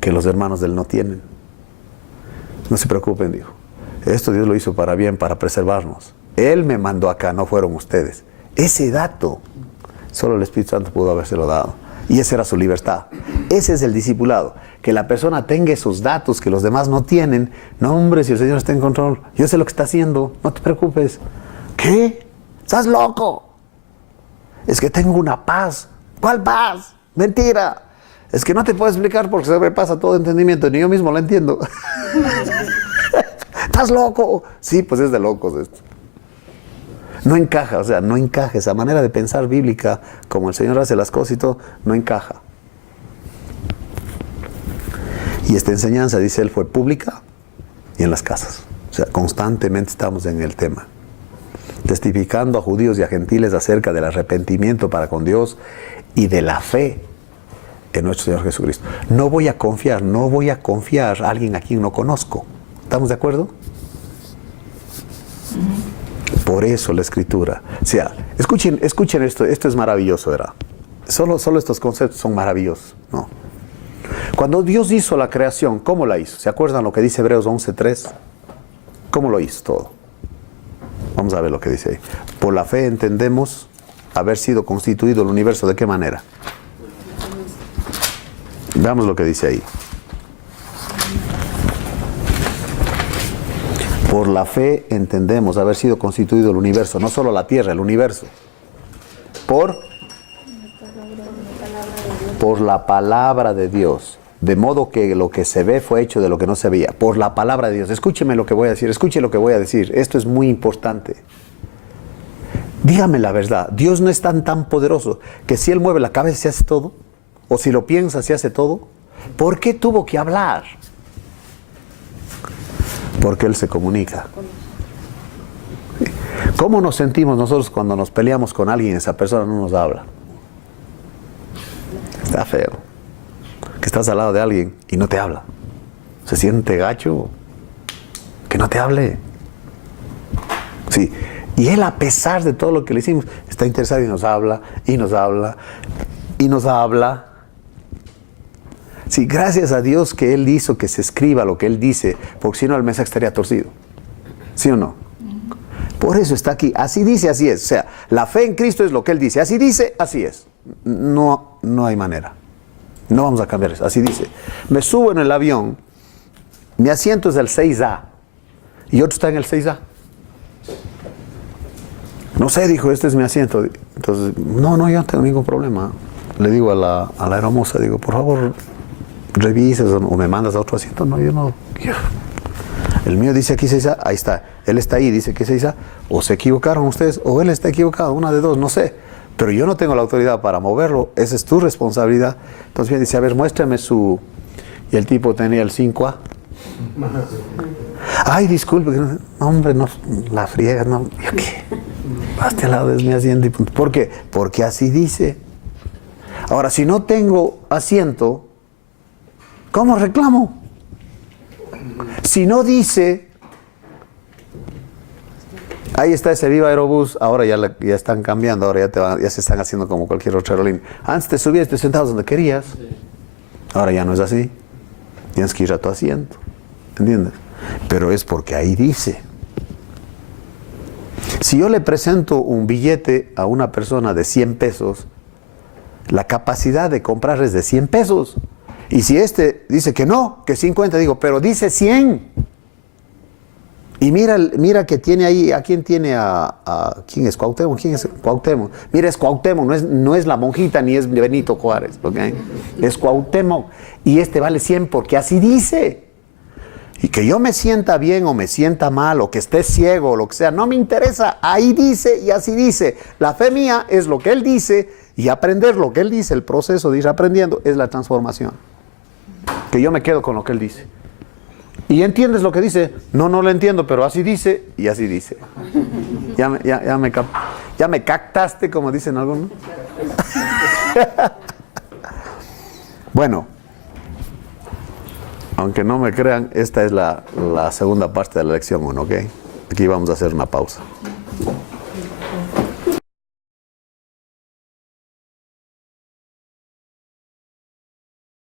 que los hermanos de Él no tienen. No se preocupen, dijo. Esto Dios lo hizo para bien, para preservarnos. Él me mandó acá, no fueron ustedes. Ese dato, solo el Espíritu Santo pudo habérselo dado. Y esa era su libertad. Ese es el discipulado. Que la persona tenga esos datos que los demás no tienen. No, hombre, si el Señor está en control, yo sé lo que está haciendo, no te preocupes. ¿Qué? ¿Estás loco? Es que tengo una paz. ¿Cuál paz? Mentira. Es que no te puedo explicar porque se me pasa todo entendimiento, ni yo mismo lo entiendo. ¿Estás loco? Sí, pues es de locos esto. No encaja, o sea, no encaja. Esa manera de pensar bíblica, como el Señor hace las cosas y todo, no encaja. Y esta enseñanza, dice él, fue pública y en las casas. O sea, constantemente estamos en el tema. Testificando a judíos y a gentiles acerca del arrepentimiento para con Dios y de la fe en nuestro Señor Jesucristo. No voy a confiar a alguien a quien no conozco. ¿Estamos de acuerdo? Por eso la Escritura. O sea, escuchen esto es maravilloso, ¿verdad? Solo estos conceptos son maravillosos, ¿no? Cuando Dios hizo la creación, ¿cómo la hizo? ¿Se acuerdan lo que dice Hebreos 11:3? ¿Cómo lo hizo todo? Vamos a ver lo que dice ahí. Por la fe entendemos haber sido constituido el universo. ¿De qué manera? Veamos lo que dice ahí. Por la fe entendemos haber sido constituido el universo, no solo la tierra, el universo. Por la palabra de Dios. De modo que lo que se ve fue hecho de lo que no se veía. Por la palabra de Dios. Escúcheme lo que voy a decir. Escuche lo que voy a decir. Esto es muy importante. Dígame la verdad. Dios no es tan poderoso que si Él mueve la cabeza se hace todo. O si lo piensa se hace todo. ¿Por qué tuvo que hablar? Porque Él se comunica. ¿Cómo nos sentimos nosotros cuando nos peleamos con alguien y esa persona no nos habla? Está feo. Que estás al lado de alguien y no te habla. Se siente gacho que no te hable. Sí. Y Él, a pesar de todo lo que le hicimos, está interesado y nos habla, y nos habla, y nos habla. Sí, gracias a Dios que Él hizo que se escriba lo que Él dice, porque si no el mensaje estaría torcido. ¿Sí o no? Por eso está aquí. Así dice, así es. O sea, la fe en Cristo es lo que Él dice. Así dice, así es. No hay manera. No vamos a cambiar eso. Así dice. Me subo en el avión, mi asiento es el 6A y otro está en el 6A. No sé, dijo, este es mi asiento. Entonces, no, yo no tengo ningún problema. Le digo a la aeromoza, digo, por favor, revises o me mandas a otro asiento. No, yo no. El mío dice aquí 6A, ahí está. Él está ahí, dice que 6A. O se equivocaron ustedes, o él está equivocado, una de dos, no sé. Pero yo no tengo la autoridad para moverlo, esa es tu responsabilidad. Entonces bien, dice, a ver, muéstrame su... Y el tipo tenía el 5A. Ay, disculpe, no, hombre, no, la friega, no, ¿yo qué? Hasta al lado de mi asiento. ¿Por qué? Porque así dice. Ahora, si no tengo asiento, ¿cómo reclamo? Si no dice... Ahí está ese Viva Aerobús, ahora ya están cambiando, ahora ya se están haciendo como cualquier otra aerolínea. Antes te subías y te sentabas donde querías. Ahora ya no es así. Tienes que ir a tu asiento. ¿Entiendes? Pero es porque ahí dice. Si yo le presento un billete a una persona de 100 pesos, la capacidad de comprar es de 100 pesos. Y si este dice que no, que 50, digo, pero dice 100. Y mira que tiene ahí, ¿a quién tiene? ¿Quién es Cuauhtémoc? ¿Quién es Cuauhtémoc? Mira, es Cuauhtémoc, no es la monjita ni es Benito Juárez, ¿ok? Es Cuauhtémoc. Y este vale 100 porque así dice. Y que yo me sienta bien o me sienta mal o que esté ciego o lo que sea, no me interesa. Ahí dice y así dice. La fe mía es lo que Él dice y aprender lo que Él dice, el proceso de ir aprendiendo es la transformación. Que yo me quedo con lo que Él dice. ¿Y entiendes lo que dice? No lo entiendo, pero así dice y así dice. Ya me captaste, como dicen algunos. Bueno, aunque no me crean, esta es la segunda parte de la lección 1, ¿ok? Aquí vamos a hacer una pausa.